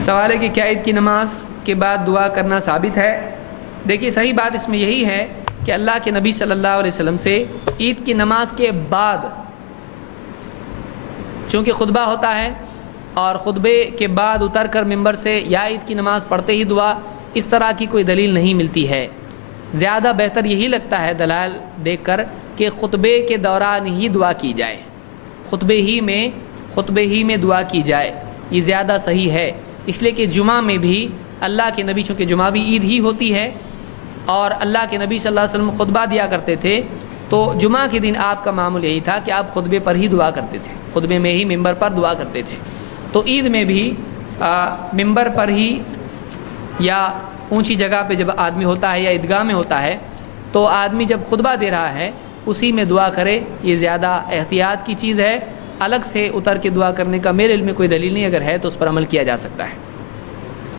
سوال ہے کہ کیا عید کی نماز کے بعد دعا کرنا ثابت ہے؟ دیکھیے صحیح بات اس میں یہی ہے کہ اللہ کے نبی صلی اللہ علیہ وسلم سے عید کی نماز کے بعد، چونکہ خطبہ ہوتا ہے اور خطبے کے بعد اتر کر ممبر سے یا عید کی نماز پڑھتے ہی دعا، اس طرح کی کوئی دلیل نہیں ملتی ہے۔ زیادہ بہتر یہی لگتا ہے دلائل دیکھ کر کہ خطبے کے دوران ہی دعا کی جائے، خطبے ہی میں دعا کی جائے، یہ زیادہ صحیح ہے۔ اس لیے کہ جمعہ میں بھی اللہ کے نبی، چونکہ جمعہ بھی عید ہی ہوتی ہے اور اللہ کے نبی صلی اللہ علیہ وسلم خطبہ دیا کرتے تھے، تو جمعہ کے دن آپ کا معمول یہی تھا کہ آپ خطبے پر ہی دعا کرتے تھے، خطبے میں ہی ممبر پر دعا کرتے تھے۔ تو عید میں بھی ممبر پر ہی یا اونچی جگہ پہ جب آدمی ہوتا ہے یا عیدگاہ میں ہوتا ہے تو آدمی جب خطبہ دے رہا ہے اسی میں دعا کرے، یہ زیادہ احتیاط کی چیز ہے۔ الگ سے اتر کے دعا کرنے کا میرے علم میں کوئی دلیل نہیں، اگر ہے تو اس پر عمل کیا جا سکتا ہے۔